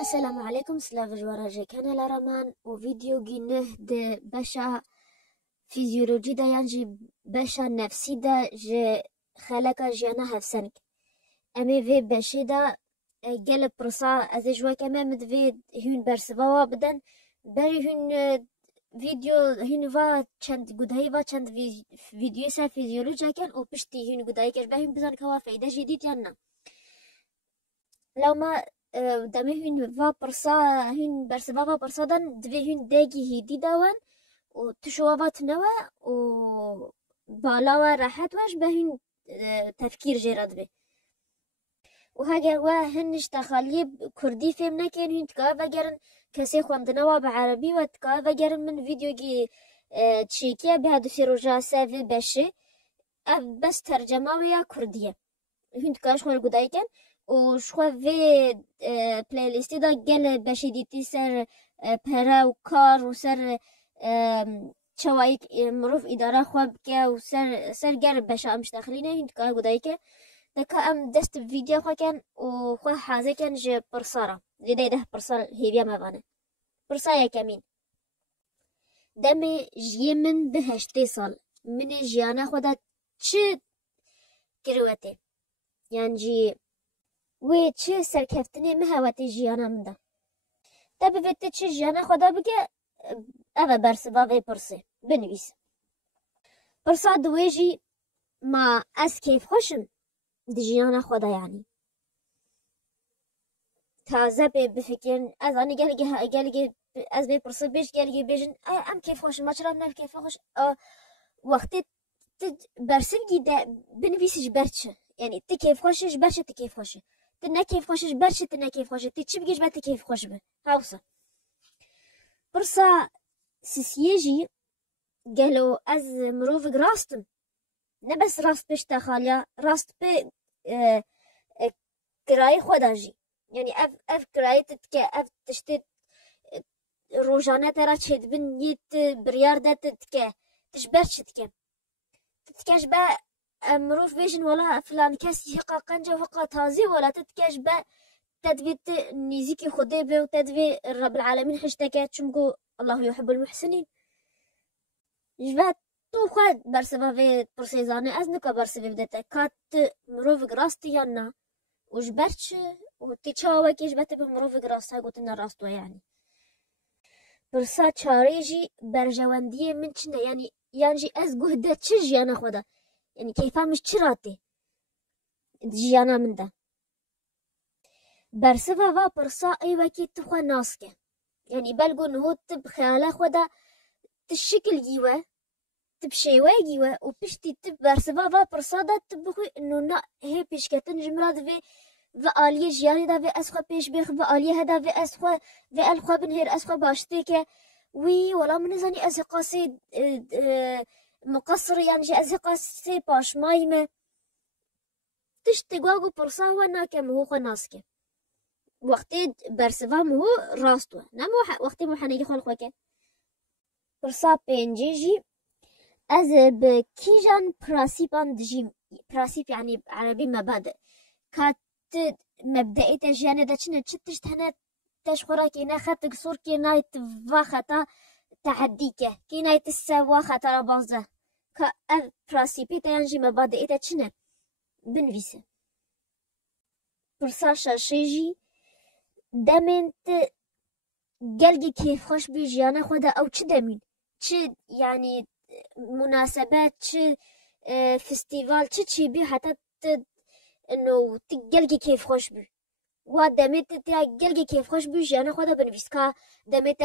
السلام عليكم. سلاف جوارا كان لارمان وفيديو جينه ده باشا فيزيولوجي دا يعني باشا نفسي دا جي خلقا جيانا هفسنك امي في باشي دا قلب برصا ازجوا كما مدفيد هون برسبوا بدن بري هون فيديو هون فا چند گودهی و چند فيديو سا فيزيولوجيا كان او پشتی هون گودهی کش بهم بزن كوا فايدة جديد يعني لو ما دمه هون و برصا هون برسبا و برصا دن دوی هون داگی هیدی داون و تشوافات نوا و بالا و راحت واش به هون تفکیر جراد به و هاگر و هنش تخالی کردی فهم نکن هون تکا وگرن کسی خواندنوا به عربی و تکا وگرن من ویدیو گی تشیکیه به هدو سیروجا سوی بشه بس ترجمه و یا کردیه هون تکاش خوال گودایی کن و شخوا في بلاي ليست دا گل بشی دیتی سر پرا و کار و سر چوایک مروف اداره خواب که و سر گر بشا امش داخلینه هین که گودایی که دکا ام دست ویدیو خواه کن و خواه حازه کن جه پرسارا لیده ده پرسار هیویا موانه پرسایا کمین دم جیه من به 8 سال من جیانه خواه چه کروته یعنی جی و چه سرکفتنی مهواتی جیانا من ده تا بفته چه جیانا خدا بگه اوه برسوا و پرسه بنویس پرسا دویجی ما از کیف خوشم دی جیانا خدا یعنی تازه بفکرن از آنی گلگی از بی پرسه بیش گلگی بیشن ام کیف خوشم ما چرا نف کیف خوش وقتی برسه بگی ده بنویسش برچه یعنی تی کیف خوشش برچه تی کیف خوشه تنا كيف خوشش برشة تنا كيف خوشش تيجي بقيش بات كيف خوش به هاوسا برصا سيسيجي قالوا از مروفق راستم نبس راست بش تخاليا راست ب كراي خداجي يعني اف كراي تتك اف تشتت روجانه ترى تشد بن يت بريار ده تتك تشبرش تتكاش با مروف بيجن ولا فلان كاس هقا قنجة وهقا تازي ولا تتكاش با تدفيت نيزيكي خدي به وتدفي رب العالمين حشتكات شمكو الله يحب المحسنين جبات تو خد برسبا في برسيزاني ازنكا برسبا بدتا كات مروف راستي يانا وجبرتش وتيتشاوا كي جبت بمروف راستها قلتنا راستو يعني برسا تشاريجي برجواندية من چنه يعني از قهدة تشج يانا خدا يعني كيفا مش تشراتي جيانا من ده برسفا و برسا اي وكي تخوى ناسكه يعني بلقو انه تب خياله خدا تشكل جيوه تب شيوه جيوه وبشتي تب برسفا و برسا دا تبخوي انه نا هي بيشكتن جمرات في آلية جياني دا في اسخوا بيش بيخ في آلية هدا في اسخوا في الخوا بنهير اسخوا باشتيكه وي ولا منزاني ازقاسي مقصر يعني جي ازقاسي باش مايمه تشتقواقو برسا هو ناكم هو خناسكه وقتی برسوام هو راستو نمو وقتی محنگی خال خوکه برسا پنجیجی از بكيجان براسيبان دجيم براسيب يعني عربي مبادئ كات مبدئي تجياني دا چنه چتش تهنا تشخورا كينا خط قصور كينا يتفاختا تعديكه كينا يتسوا خطر بازه كا براسيبي تيانجي مبادئي تا چنه بنويسه برسا شاشيجي دمنت قلقي كيف خوش بيجيانا خدا او چه دمين چه يعني مناسبات چه فستيفال چه بي حتى انه تقلقي كيف خوش بي و دمت قلقي كيف خوش بيجيانا خدا بنويس كا دمت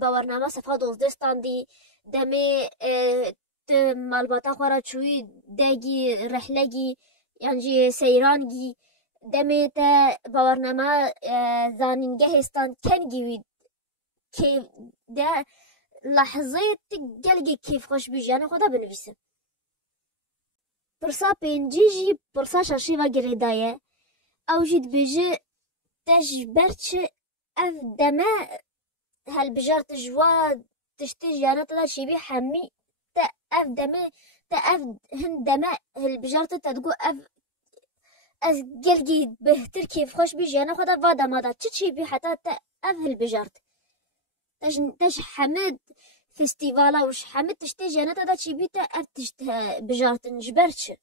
باورنامه صفحه 12 ستاندي دمي مالباتا خورا چوي داگي رحلگي يعني سيرانگي دميتا باورنامه زانينجه هستان كان جيويد كيف ده لحظه تقلقي كيف خوش بيجانا خدا بنويسه برسا بينجيجي برسا شاشي و گريدايه او جيد بيجي تجبرتش اف دما هل بجار تجوا تشتي جانا طلع شي حمي تا اف دما تا اف هن دما هل بجار تتدقو اف از گلگی بهتر کیف خوش بی جیانا خدا وادا مادا چی بی حتی تا افهل بجارت تش حمد فستیوالا وش حمد تشتی جیانا تا چی بی تا اف تشت بجارت نجبر چه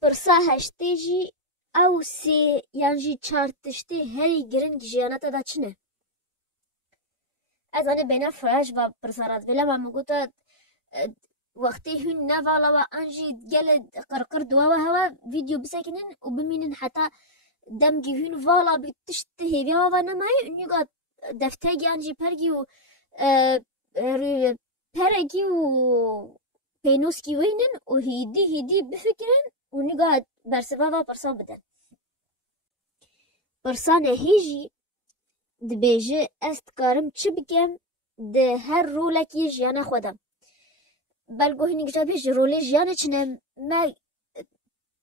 برسا هشتی جی او سی یعنی چار تشتی هری گرنگ جیانا تا چنه از آن بین فرش و برسارات ولی ما مگوتا وقتی هون نوالا و انجی گل قرقر دوا و هوا ویدیو بسکنن و بمینن حتی دمگی هون والا بیتشت هیوی هوا نمایی نیگا دفتگی انجی پرگی و پرگی و پینوسکی وینن و هیدی بفکرن و نیگا برسوا و پرسان بدن پرسان هیجی دبیجه است کارم چی بگم ده هر رولکی جیانا خودم بلگو هنی گشت بیش رولی جیانه چنم ما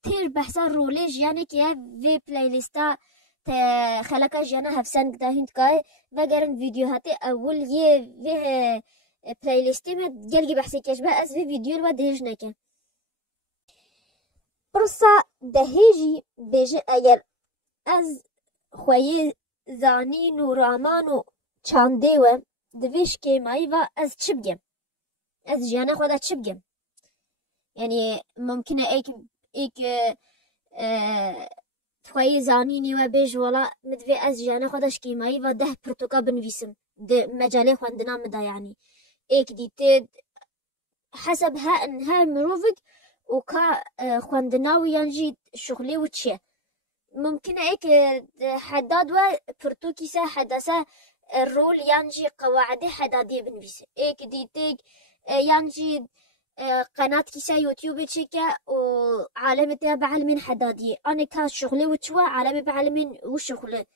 تیر بحثا رولی جیانه که وی پلیلیستا تا خلقا جیانه هفسن گده هند که وگرن ویدیو هاتی اول یه وی پلیلیستی ما گلگی بحثی کش با از وی ویدیو و دهش نکن برسا دهیجی بیجه اگر از خوی زانین و رامان و چانده و دویش که مایی و از چی بگم از جیانا خدا چی بگم یعنی ممکنه ایک خوی زانینی و بیش والا مدوی از جیانا خودش کیمایی و 10 پرتوکا بنویسم ده مجاله خواندنا مدا یعنی ایک دیته حسب ها مروفق و کا خواندنا و یعنی شغلی و چیه ممکنه ایک حداد و پرتوکیسا حداسا الرول ينجي قواعد حدادية بنفسه إيك ديتك ينجي قناة كيسا يوتيوب تشيكا وعالم بعلمين حدادية أنا كاس شغلي وتشوا عالم بعلمين وشغلي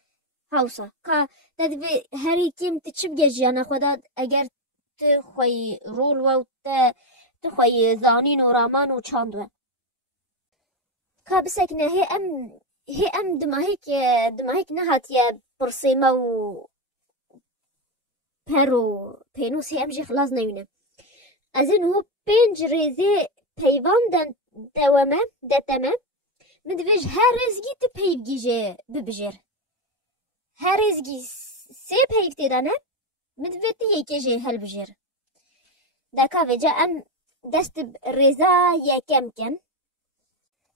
هاوسا كا تدبي هاري كيم تشبجي جانا خداد أجر تخوي رول و تخوي زانين ورامان وشاندوا كا بسكنا هي أم دماهيك نهات يا برسيمة و پرو پینوس هم جی خلاص نوینه از این هو 5 ریزه پیوان دوامه دتمه مدویج هر ریزگی تی پیوگی جه ببجر هر ریزگی 3 پیو تیدانه مدویتی یکی جه هل بجر دکا ویجا ام دست ریزا یکم کن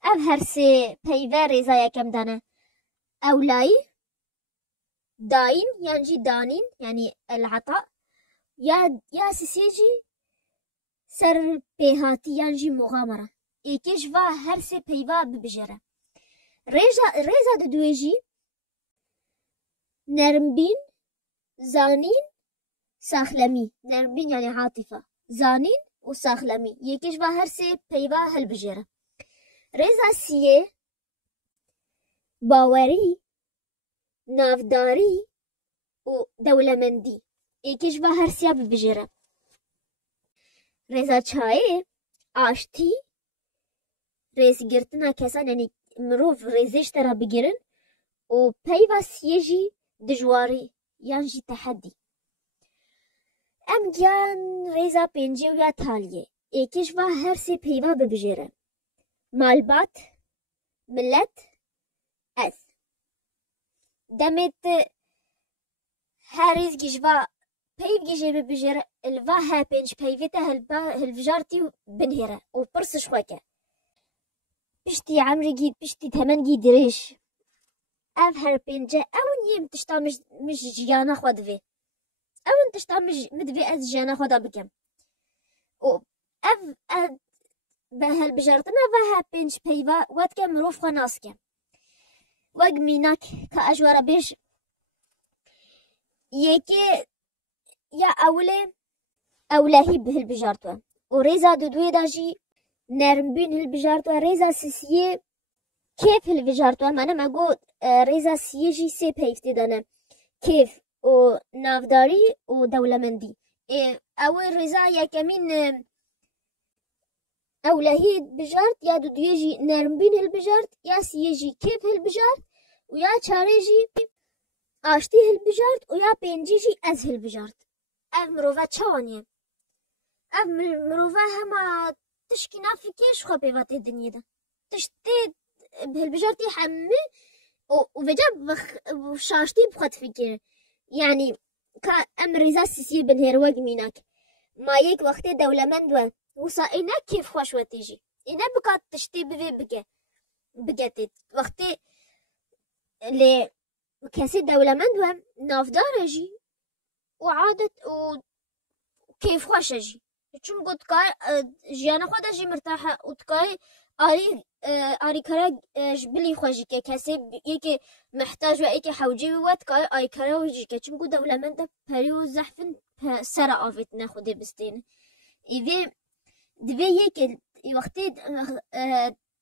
او هر 3 پیوه ریزا یکم دانه اولایی داين يعني دانين يعني العطاء يا سيسيجي سر بيهاتي يعني مغامرة إيكيش فا هرسي بيوا ببجرة ريزا دويجي نرمبين زانين ساخلمي نرمبين يعني عاطفة زانين وساخلمي يكيش فا هرسي بيوا هالبجرة ريزا سيه باوري نافداری و دولمندی یکیش و هر سیاب بجره رزا چای آشتی ریز گرتنا کسان یعنی مروف ریزش ترا بگیرن و پی و سیجی دجواری یعنی تحدی ام گیان ریزا پنجی و یا تالیه یکیش و هر سی پیوا ببجره مالبات ملت از دمت هاريز جيجوا بيف جيجي ببجر الفا هابنج بيفيتا هالفجارتي بنهرة وبرس شوكة بشتي عمري جيد بشتي تمن جيد ريش اف هالبنجة اون يم تشتا مش جيانا خودفي اون تشتا مدفي از جيانا خودا بكم و اف بهالبجارتنا فا هابنج بيفا وات كم روف خناسكم وگ میناک که اجوارا بیش یکی یا اولهی به البجارتوا و ریزا دوی داجی نرمبین البجارتوا ریزا سیسیه کیف البجارتوا منم اگو ریزا سیه جی 3 پیفتی دانه کیف و نافداری و دولمندی اول ریزا یکمین اولهی بجارت یا دوی جی نرمبین البجارت یا سیه جی کیف البجارت و یا چاره جی آشتی البجارت و یا پنجی جی از البجارت اف مروفا چوانیه اف مروفا هما تشکی نافی کش خواه پیواتی دنیا ده تشتي بهالبجارتي حمي وفجأة شاشتي بخد فكر يعني كأم رزا سيسي بنهر وق ميناك ما يك وقت دولة مندوة وصا إنا كيف خوش وتيجي إنا بقات تشتي بقى بقاتت وقت اللي كاسي دولة مندوة نافدار جي وعادت وكيف خوش جي چون قد كاي جيانا خود جي مرتاحة وتكاي آري كرا جبلي خوشي كاسي يكي محتاج ويكي حوجي واتكاي آي كرا وجي چون قد دولة مندوة بريو زحفن سرا آفت ناخده بستين إذا دبي يكي وقتي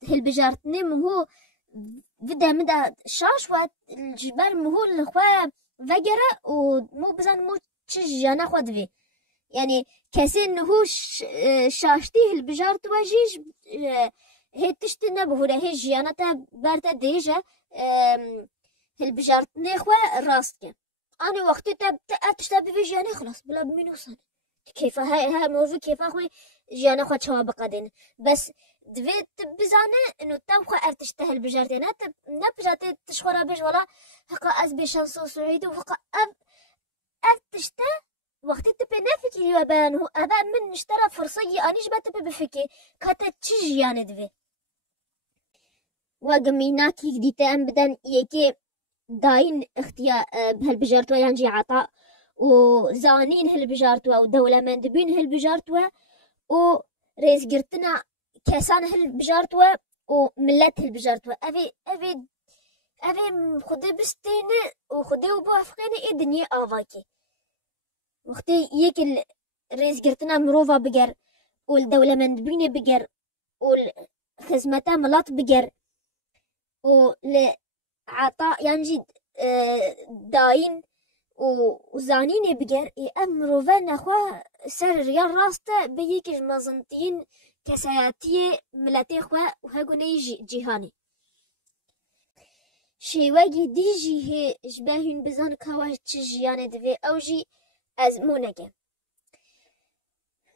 هالبجارتني مهو فدا مدا شاش وات الجبال مهو الخوا فجرة ومو بزن مو تشجيانا خود في يعني كاسي انه شاشتي هالبجارت واجيج هي تشتنا بهولا هي جيانا تا بارتا ديجا هالبجارتني خوا راستك انا وقتي تشتبي في جيانا خلاص بلا بمين وصل كيف هاي موضوع كيف اخوي جيانا خوا شوا بقدين بس دفيت بزانه انه تبخو ارتشتهل بجارتي نبجاتي تشخورا بيش ولا هقا از بشانسو سعيد وهقا ارتشته وقتي تبي نفكي وبان هو ابا من اشترى فرصية انيش بتبي بفكي كاتا تشجي يعني دفي وقميناكي جديتا ام بدن يكي داين اختيار بهالبجارتوا ينجي عطاء وزانين هالبجارتوا ودولة مندبين هالبجارتوا وريز قرتنا كاسان هالبجارتوا وملت هالبجارتوا افي خدي بستيني وخدي وبوافقيني اي دنيا افاكي وقتي يك الرئيس قرتنا مروفا بقر والدولة مندبيني بقر والخزمتا ملات بقر ولعطاء ينجي داين وزانيني بقر يأمرو فان اخوا سر ريال راسته بيكش مزنتين كسياتي ملاتي اخوا وهاقوني جيهاني شي واجي ديجي هي جباهين بزان كواش تشجياني دفي اوجي ازمونك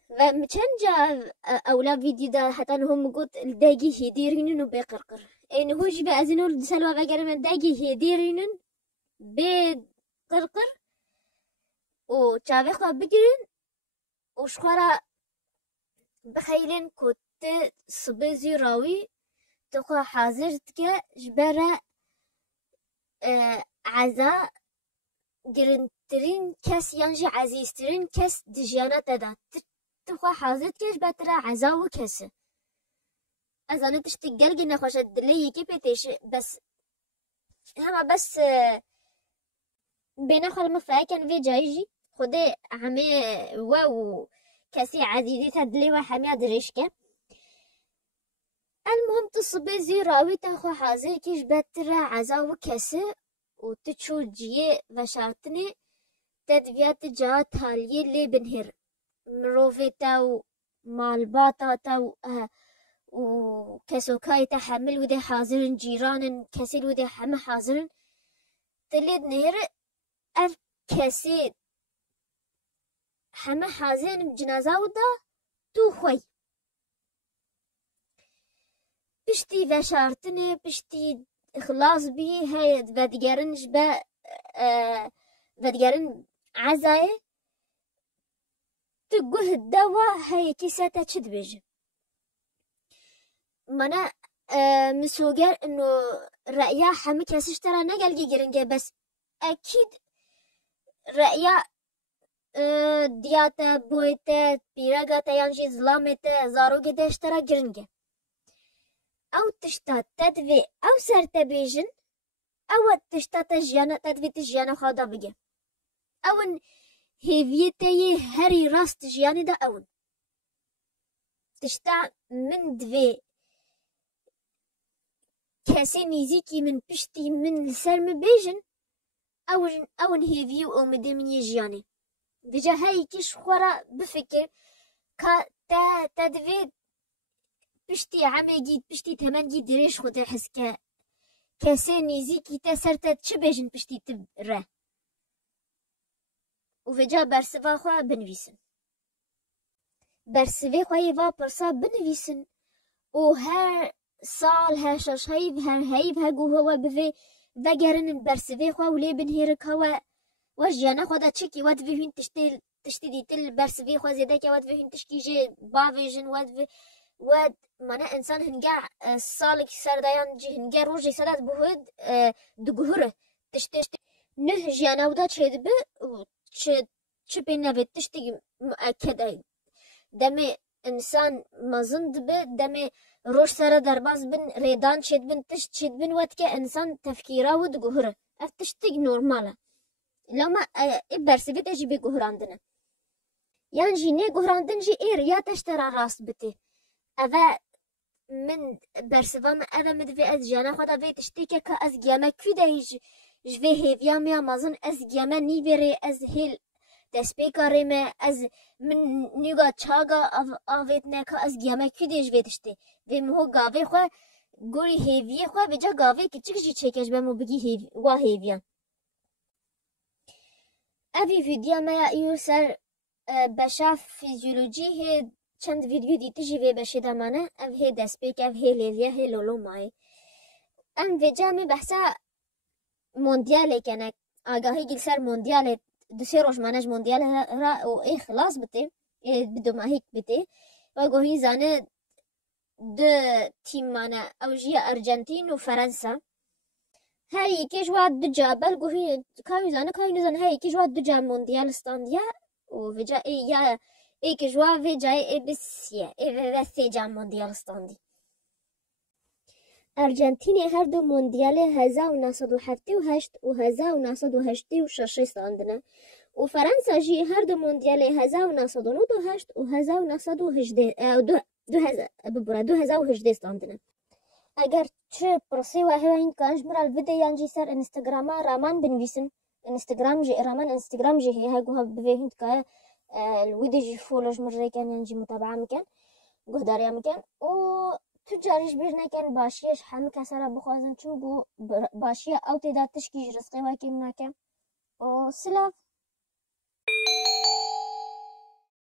ومتشنجا اولا فيديو دا حتى هم قلت الداقي هيديرينن بقرقر ان هو جبا ازنو الدسلوا بقر من داقي هيديرينن بقرقر وشابخوا بقرن وشخورا بخيلن كنت صبزي راوي تقوى حاضرتك جبارا عزا گرنترین کس یعنی عزیزترین کس دجیانه داد تخوا حاضرت کش بتر عزا و کس از آن تشتی گلگی نخوشه دلی یکی پیتش بس همه بس بین خال مفاکن وی جایجی خود همه و کسی عزیزی تدلی و همه درش کن المهم تصبي زي راوي تخوا حاضر کش بتر عزا و کس وتشو جيه وشارتني تدفيات جا تاليه اللي بنهر مروفيتا ومالباتا تا وكسوكاي تحمل وده حاضرن جيران كسيل وده حم حاضرن تليد نهر اف كسي حم حاضرن بجنازة وده تو خوي بشتي وشارتني بشتي خلاص بي هاي ودقارن جبا ودقارن عزاي تقوه الدواء هاي كيساتا تشد بيج منا مسوقر انه رأيا حمي كاسش ترى نقل جيجرنجا بس اكيد رأيا دياتا بويتا بيراغاتا يانجي ظلامتا زاروغي داشترا جرنجا او تشتا تدوي او سر تبيجن او تشتا تجيانا تدوي تجيانا خادا بيجا اون هيفيتي هري راس تجياني دا اون تشتا من دوي كاسي نيزيكي من بشتي من سر مبيجن اون هيفيو او مدمن يجياني بجا هاي كيش خورا بفكر كا تدوي بشتي عمي جيد بشتي تمن جيد ريش خود حس كاسي نيزيكي تسرتا تشبيجن بشتي تبره وفجا برسوا خوا بنويسن برسوي خوا يوا برسا بنويسن و هر سال هشش هیب هگو هوا بوی وگرن برسوی خوا ولی بن هیرک هوا وجیانه خدا چکی ود وین تشتی دیتل برسوی خوا زیده که ود وین تشکی جه باویجن ود منه انسان هنگا سالک سردایان جه هنگا روزی سداد بهود دگهره تشتی نه جیانه ودا چه به چه بینه تشتی مؤکده دم انسان مزند به دم روش سر درباز بن ریدان چید بن تشت چید بن ود که انسان تفکیره و دگهره اف تشتی نورماله لما برسوی تجی بی گهراندنه یان جی نه گهراندن جی ایر یا تشترا راست بتی اوه من برسوام اوه مدوی از جانه خدا وی تشتی که از گیامه کده جوی هیویا میا مازن از گیامه نیویره از هیل دست بیکاره me ez min nîga çaga avêtine ka ez giyame kûdê ji vê tiştê vê min hol gavê xwe gorî hêviyê xwe vêca gavê kiçik jî çêke ji ber min bigî wa hêviyan. Evî vîdyoya me ya îro ser beşa fizyolojî hê çend vîdyo dîtî jî vê beşê de mane ev hê destpêk ev hê lêviye hê lolomayê em vêca me behsa mondiyalêkene agahî gil ser mondiyalê دوسری روزمانش موندیال را و ای خلاص بته بدوماهیک بته و گویی زنه دو تیم مانه اوجی ارژانتین و فرانسه هر یکیش واد دو جابل گویی کامی زنه هر یکیش واد دو جا موندیال استاندیا و وجا یا ایکیش واد وجا ای بسیه ای و سه جا موندیال استاندی ارژانتین هر دو موندیال 1978 و 1986 استاندنه و فرانسه جی هر دو موندیال 1998 و 2018 استاندنه اگر چه پروسی و هواین کانج مرال ویدیو جی سر اینستاگرام رامان بنویسن اینستاگرام جی هی هگو بفهمت که الویدیو جی فولوش مره کن یعنی متابعه میکن گهداری میکن و تو جاریش بیر نکن باشیش همه کسا بخوازن چون بو باشیه او تیداد تشکیش رسقی واکی مناکم و سلاف